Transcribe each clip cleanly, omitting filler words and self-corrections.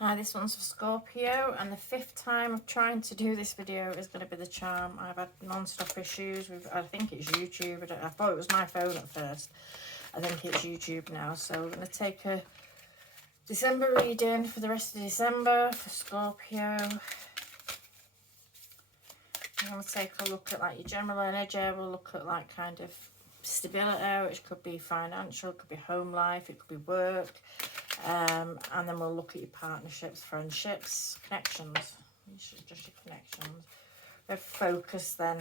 Hi, this one's for Scorpio, and the 5th time of trying to do this video is going to be the charm. I've had non-stop issues with, I think it's YouTube. I thought it was my phone at first. I think it's YouTube now. So we're going to take a December reading for the rest of December for Scorpio. I'm going to take a look at like your general energy. We'll look at like kind of stability, which could be financial, it could be home life, it could be work. And then we'll look at your partnerships, friendships, connections. Just your connections. We have focus then,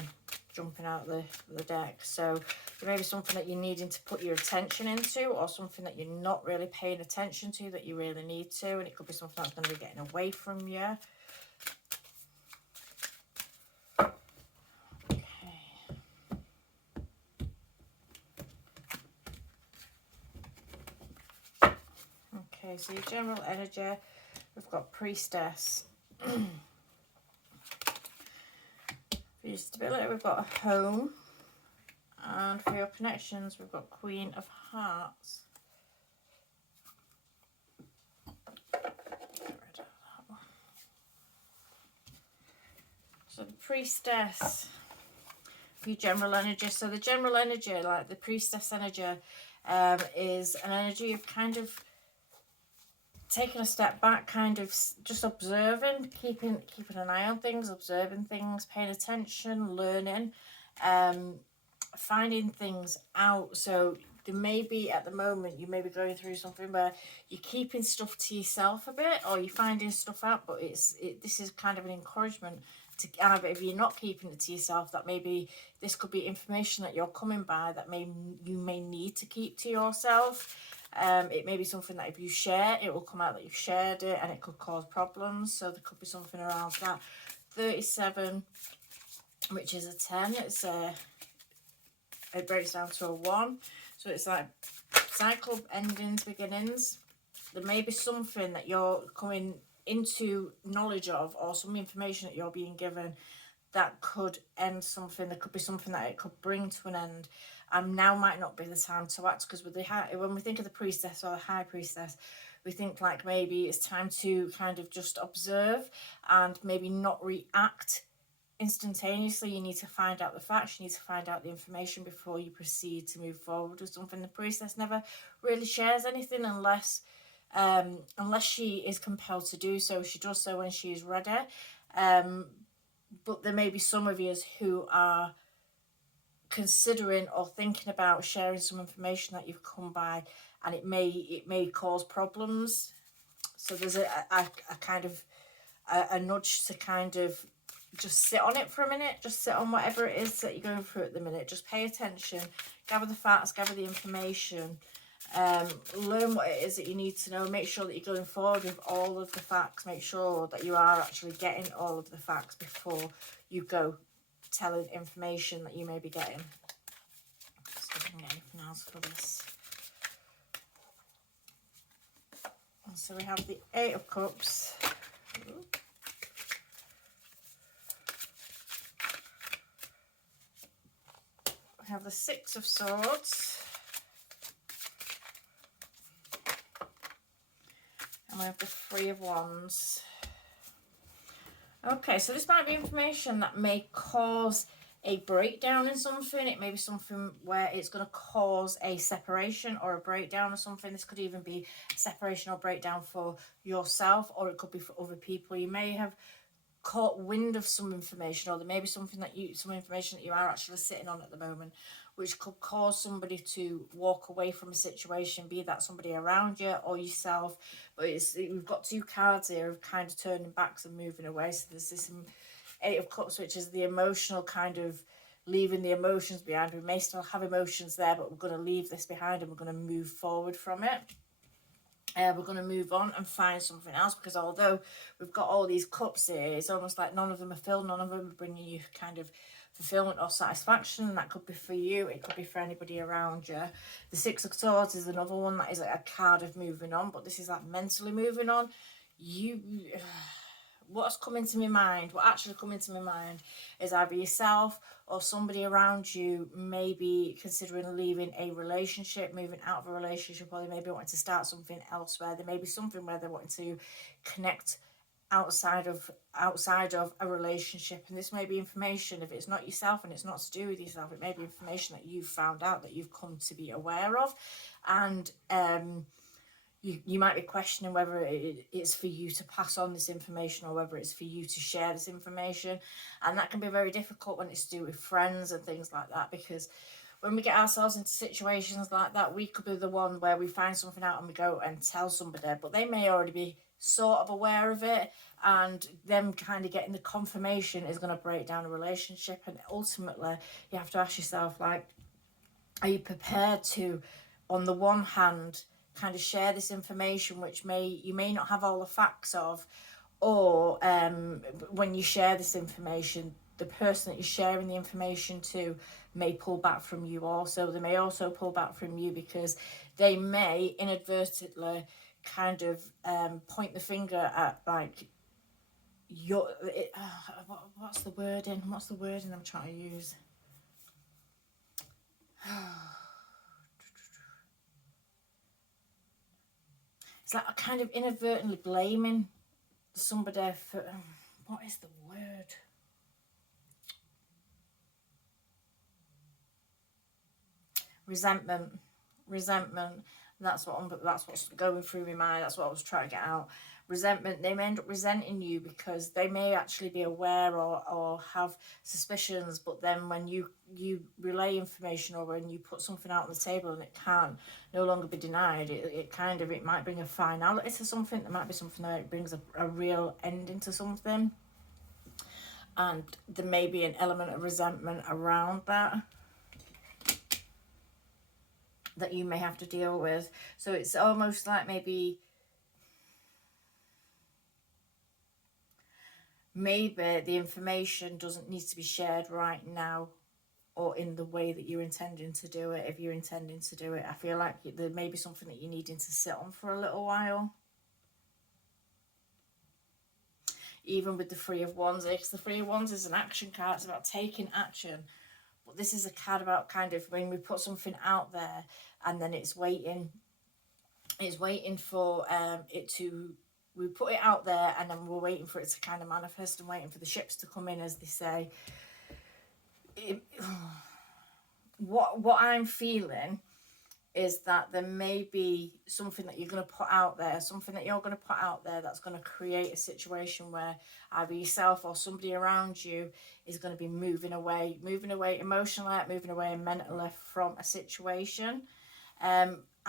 jumping out the deck. So there may be something that you're needing to put your attention into, or something that you're not really paying attention to that you really need to. And it could be something that's going to be getting away from you. Okay, so your general energy, we've got Priestess. For your stability, we've got a home. And for your connections, we've got Queen of Hearts. Get rid of that one. So the Priestess, for your general energy. So the general energy, like the Priestess energy, is an energy of kind of taking a step back, kind of just observing, keeping an eye on things, observing things, paying attention, learning, finding things out. So there may be, at the moment, you may be going through something where you're keeping stuff to yourself a bit, or you're finding stuff out, but this is kind of an encouragement to, if you're not keeping it to yourself, that maybe this could be information that you're coming by that you may need to keep to yourself. It may be something that if you share, it will come out that you've shared it, and it could cause problems. So there could be something around that. 37, which is a 10. It breaks down to a 1. So it's like cycle, endings, beginnings. There may be something that you're coming into knowledge of, or some information that you're being given that could end something. There could be something that it could bring to an end. Now might not be the time to act, because with when we think of the Priestess or the High Priestess, we think like maybe it's time to kind of just observe and maybe not react instantaneously. You need to find out the facts, you need to find out the information before you proceed to move forward with something. The Priestess never really shares anything unless she is compelled to do so. She does so when she is ready. But there may be some of you who are considering or thinking about sharing some information that you've come by, and it may cause problems. So there's a kind of a nudge to kind of just sit on it for a minute, just sit on whatever it is that you're going through at the minute. Just pay attention, gather the facts, gather the information, learn what it is that you need to know. Make sure that you're going forward with all of the facts. Make sure that you are actually getting all of the facts before you go telling information that you may be getting. Let's see if I can get anything else for this. And so we have the 8 of Cups. We have the 6 of Swords. And we have the 3 of Wands. Okay, so this might be information that may cause a breakdown in something. It may be something where it's going to cause a separation or a breakdown or something. This could even be separation or breakdown for yourself, or it could be for other people. You may have caught wind of some information, or there may be some information that you are actually sitting on at the moment, which could cause somebody to walk away from a situation, be that somebody around you or yourself. But we've got 2 cards here of kind of turning backs and moving away. So there's this 8 of Cups, which is the emotional kind of leaving the emotions behind. We may still have emotions there, but we're going to leave this behind and we're going to move forward from it. We're going to move on and find something else, because although we've got all these cups here, it's almost like none of them are filled, none of them are bringing you kind of fulfillment or satisfaction. And that could be for you, it could be for anybody around you. The 6 of Swords is another one that is like a card of moving on, but this is like mentally moving on. what's coming to my mind, what actually coming to my mind is either yourself or somebody around you may be considering leaving a relationship, moving out of a relationship, or they may be wanting to start something elsewhere. There may be something where they're wanting to connect outside of a relationship, and this may be information, if it's not yourself and it's not to do with yourself, it may be information that you've found out, that you've come to be aware of, and you might be questioning whether it's for you to pass on this information or whether it's for you to share this information. And that can be very difficult when it's to do with friends and things like that, because when we get ourselves into situations like that, we could be the one where we find something out and we go and tell somebody, but they may already be sort of aware of it, and them kind of getting the confirmation is going to break down a relationship. And ultimately you have to ask yourself, like, are you prepared to, on the one hand, kind of share this information which you may not have all the facts of, or when you share this information, the person that you're sharing the information to may pull back from you also. They may also pull back from you because they may inadvertently kind of point the finger at, like, what's the wording I'm trying to use? It's like kind of inadvertently blaming somebody for, what is the word? Resentment. That's what's going through my mind. That's what I was trying to get out. Resentment. They may end up resenting you because they may actually be aware or have suspicions, but then when you relay information, or when you put something out on the table and it can no longer be denied, it might bring a finality to something. There might be something that brings a real ending to something, and there may be an element of resentment around that you may have to deal with. So it's almost like maybe the information doesn't need to be shared right now, or in the way that you're intending to do it. If you're intending to do it, I feel like there may be something that you're needing to sit on for a little while. Even with the Three of Wands, because the Three of Wands is an action card. It's about taking action. But this is a card about kind of when we put something out there and then it's waiting for it to, we put it out there and then we're waiting for it to kind of manifest and waiting for the ships to come in, as they say. What I'm feeling is that there may be something that you're going to put out there, that's going to create a situation where either yourself or somebody around you is going to be moving away emotionally, moving away mentally from a situation.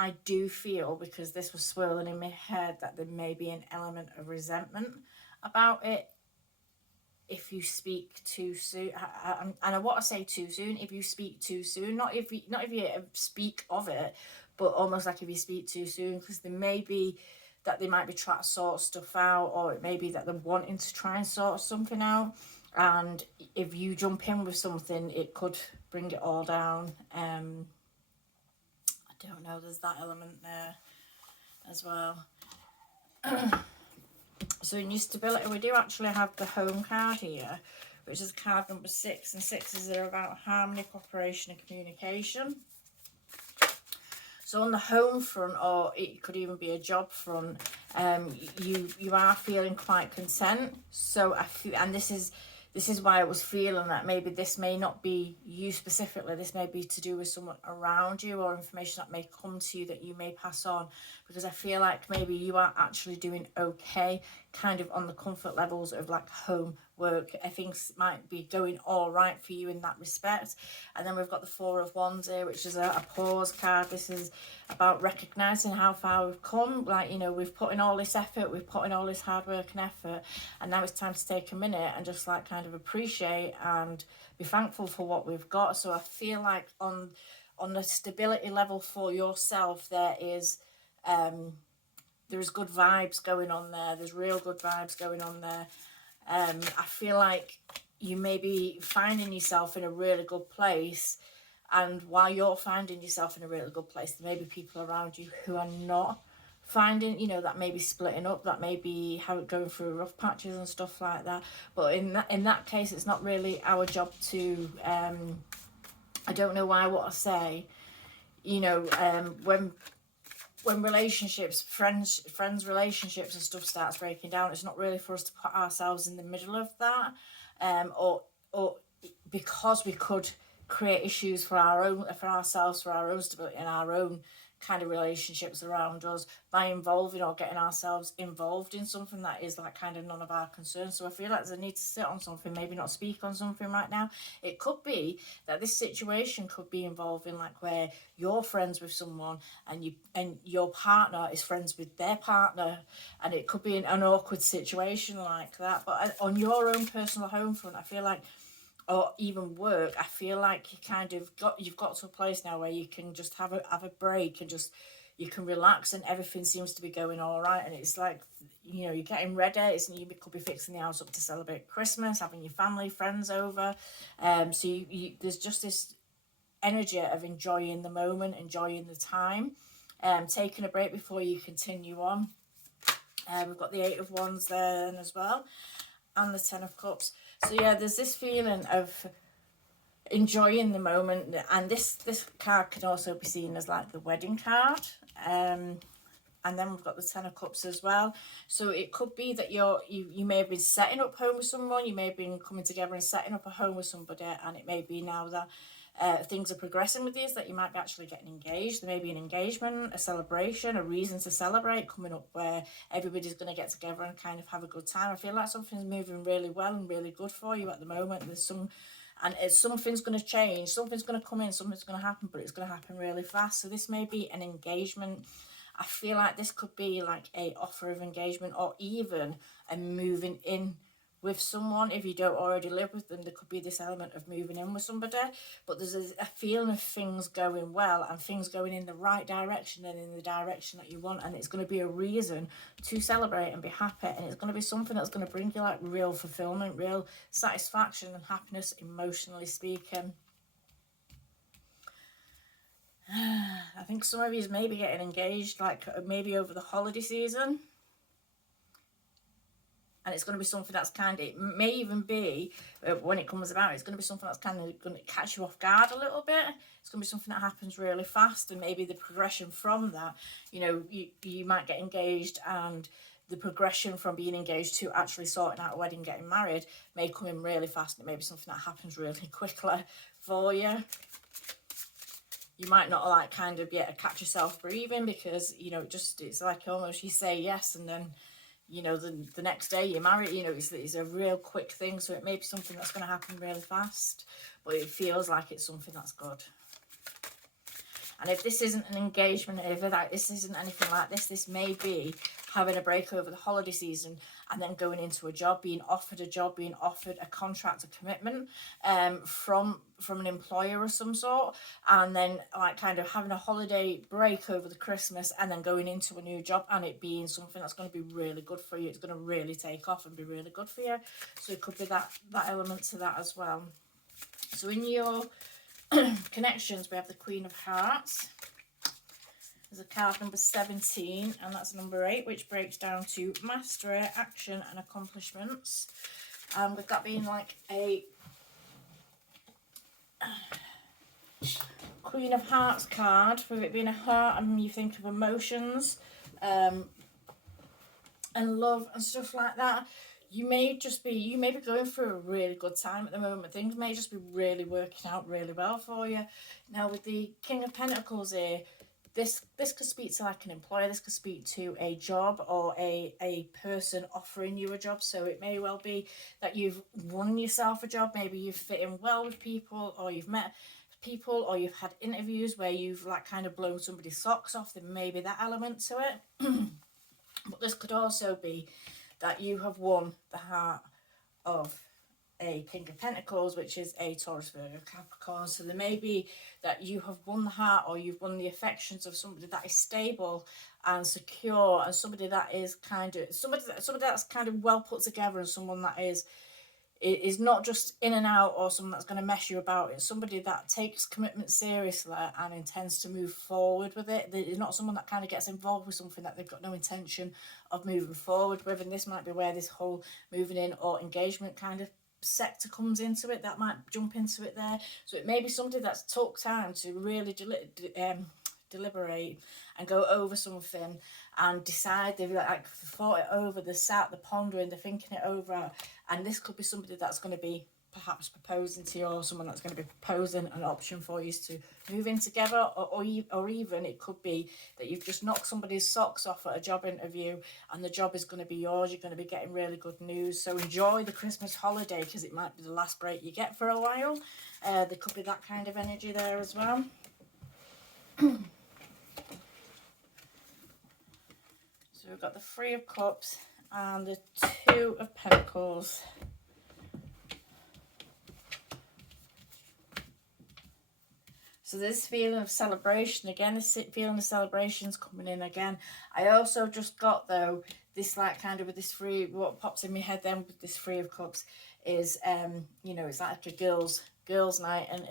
I do feel, because this was swirling in my head, that there may be an element of resentment about it if you speak too soon. And I want to say too soon, if you speak too soon, not if you speak of it, but almost like if you speak too soon, because there may be that they might be trying to sort stuff out, or it may be that they're wanting to try and sort something out, and if you jump in with something, it could bring it all down. I don't know, there's that element there as well. So in your stability, we do actually have the home card here, which is card number 6, and 6s are about harmony, cooperation and communication. So on the home front, or it could even be a job front, you are feeling quite content. So I feel, and this is why I was feeling that maybe this may not be you specifically, this may be to do with someone around you, or information that may come to you that you may pass on, because I feel like maybe you are actually doing okay, kind of on the comfort levels of like home, work. Things might be going all right for you in that respect. And then we've got the Four of Wands here, which is a pause card. This is about recognizing how far we've come. Like, you know, we've put in all this effort, we've put in all this hard work and effort, and now it's time to take a minute and just like kind of appreciate and be thankful for what we've got. So I feel like on the stability level for yourself, there's good vibes going on there. There's real good vibes going on there. I feel like you may be finding yourself in a really good place, and while you're finding yourself in a really good place, there may be people around you who are not finding, that may be splitting up, that may be how going through rough patches and stuff like that. But in that case, it's not really our job to, I don't know why what I say, when relationships, friends relationships and stuff starts breaking down, it's not really for us to put ourselves in the middle of that, or because we could create issues for ourselves, for our own stability and our own kind of relationships around us by involving or getting ourselves involved in something that is like kind of none of our concern. So I feel like there's a need to sit on something, maybe not speak on something right now. It could be that this situation could be involving like where you're friends with someone and your partner is friends with their partner, and it could be an awkward situation like that. But on your own personal home front, I feel like, or even work, I feel like you've got to a place now where you can just have a break and just, you can relax and everything seems to be going all right. And it's like, you're getting ready. You could be fixing the house up to celebrate Christmas, having your family, friends over. So there's just this energy of enjoying the moment, enjoying the time, taking a break before you continue on. We've got the 8 of Wands there then as well, and the 10 of Cups. So yeah, there's this feeling of enjoying the moment, and this card can also be seen as like the wedding card. And then we've got the 10 of Cups as well. So it could be that you may have been setting up home with someone, you may have been coming together and setting up a home with somebody, and it may be now that things are progressing with these, that you might be actually getting engaged. There may be an engagement, a celebration, a reason to celebrate coming up where everybody's going to get together and kind of have a good time. I feel like something's moving really well and really good for you at the moment. Something's going to change, something's going to come in, something's going to happen, but it's going to happen really fast. So this may be an engagement. I feel like this could be like a offer of engagement, or even a moving in with someone. If you don't already live with them, there could be this element of moving in with somebody, but there's a feeling of things going well and things going in the right direction and in the direction that you want, and it's going to be a reason to celebrate and be happy, and it's going to be something that's going to bring you like real fulfillment, real satisfaction and happiness, emotionally speaking. I think some of you may be getting engaged like maybe over the holiday season, and it's going to be something that's kind of, it may even be, when it comes about, it's going to be something that's kind of going to catch you off guard a little bit. It's going to be something that happens really fast, and maybe the progression from that, you might get engaged, and the progression from being engaged to actually sorting out a wedding, getting married, may come in really fast, and it may be something that happens really quickly for you. You might not like kind of catch yourself breathing, because it's like almost you say yes and then the next day you're married. It's a real quick thing, so it may be something that's going to happen really fast, but it feels like it's something that's good. And if this isn't an engagement, if this isn't anything like this may be having a break over the holiday season and then going into a job, being offered a job, being offered a contract, a commitment from an employer of some sort, and then like kind of having a holiday break over the Christmas and then going into a new job, and it being something that's going to be really good for you. It's going to really take off and be really good for you. So it could be that element to that as well. So in your connections, we have the Queen of Hearts. There's a card number 17, and that's number 8, which breaks down to mastery, action and accomplishments. With that being like a Queen of Hearts card, with it being a heart, and you think of emotions and love and stuff like that. You may be going through a really good time at the moment. Things may just be really working out really well for you. Now with the King of Pentacles here, this could speak to like an employer, this could speak to a job or a person offering you a job. So it may well be that you've won yourself a job, maybe you've fit in well with people, or you've met people, or you've had interviews where you've like kind of blown somebody's socks off. There may be that element to it. But this could also be that you have won the heart of a King of Pentacles, which is a Taurus, Virgo, Capricorn. So there may be that you have won the heart, or you've won the affections of somebody that is stable and secure, and somebody that is kind of somebody that's kind of well put together, and someone that is is not just in and out or someone that's going to mess you about. It's somebody that takes commitment seriously and intends to move forward with it. It's not someone that kind of gets involved with something that they've got no intention of moving forward with. And this might be where this whole moving in or engagement kind of sector comes into it. That might jump into it there. So it may be somebody that's took time to really deliberate and go over something and decide. They've like thought it over, they're sat, they're pondering, they're thinking it over. And this could be somebody that's going to be perhaps proposing to you, or someone that's going to be proposing an option for you to move in together, or even it could be that you've just knocked somebody's socks off at a job interview and the job is going to be yours. You're going to be getting really good news. So enjoy the Christmas holiday, because it might be the last break you get for a while. There could be that kind of energy there as well. So we've got the Three of Cups and the Two of Pentacles. So this feeling of celebration again, this feeling of celebration's coming in again. I also just got, though, this like kind of with this three, what pops in my head then with this Three of Cups is, you know, it's like a girls night and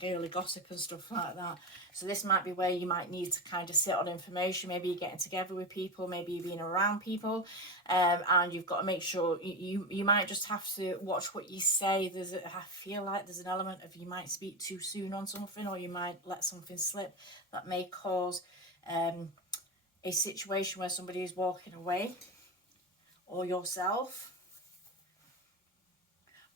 girly gossip and stuff like that. So this might be where you might need to kind of sit on information. Maybe you're getting together with people, maybe you're being around people, and you've got to make sure you might just have to watch what you say. I feel like there's an element of you might speak too soon on something, or you might let something slip that may cause a situation where somebody is walking away, or yourself.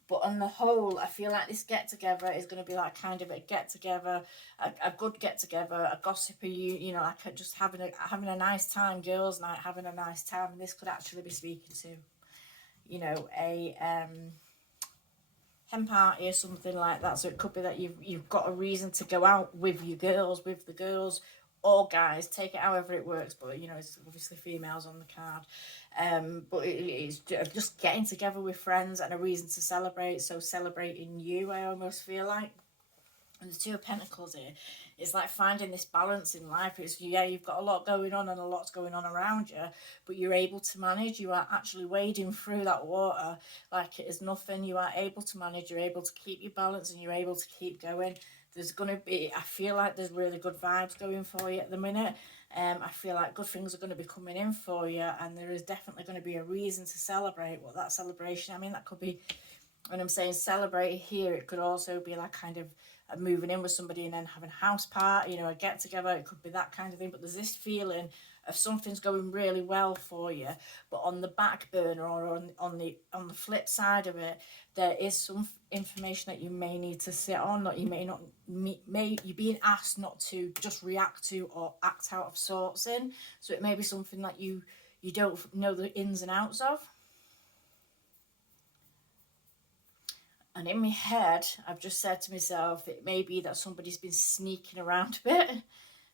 But on the whole, I feel like this get-together is going to be like kind of a get-together, a good get-together, a gossipy, you know, like just having a nice time, girls' night, having a nice time. And this could actually be speaking to, you know, a hen party or something like that. So it could be that you've got a reason to go out with your girls, with the girls, or guys, take it however it works, but you know, it's obviously females on the card. But it's just getting together with friends and a reason to celebrate. So celebrating you, I almost feel like. And the Two of Pentacles here, it's like finding this balance in life. It's, yeah, you've got a lot going on and a lot's going on around you, but you're able to manage. You are actually wading through that water like it is nothing. You are able to manage. You're able to keep your balance and you're able to keep going. There's going to be, I feel like there's really good vibes going for you at the minute. I feel like good things are going to be coming in for you, and there is definitely going to be a reason to celebrate. What that celebration, I mean, that could be, when I'm saying celebrate here, it could also be like kind of moving in with somebody and then having a house party, you know, a get together. It could be that kind of thing. But there's this feeling of something's going really well for you, but on the back burner, or on the flip side of it, there is some information that you may need to sit on, that you you're being asked not to just react to or act out of sorts in. So it may be something that you don't know the ins and outs of. And in my head, I've just said to myself, it may be that somebody's been sneaking around a bit.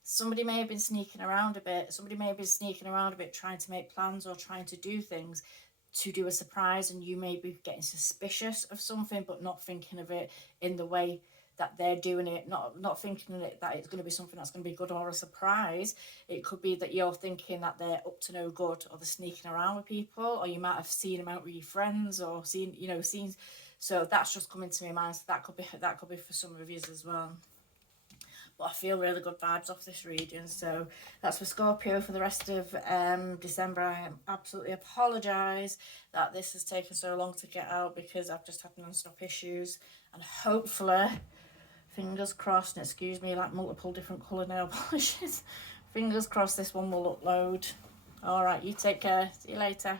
Somebody may have been sneaking around a bit. Somebody may have been sneaking around a bit, trying to make plans or trying to do things to do a surprise. And you may be getting suspicious of something, but not thinking of it in the way that they're doing it. Not thinking that it's going to be something that's going to be good or a surprise. It could be that you're thinking that they're up to no good, or they're sneaking around with people, or you might have seen them out with your friends, or seen. So that's just coming to my mind. So that could be for some of you as well. But I feel really good vibes off this reading. So that's for Scorpio for the rest of December. I absolutely apologise that this has taken so long to get out, because I've just had non-stop issues. And hopefully, fingers crossed, and excuse me, like multiple different colour nail polishes, fingers crossed this one will upload. Alright, you take care. See you later.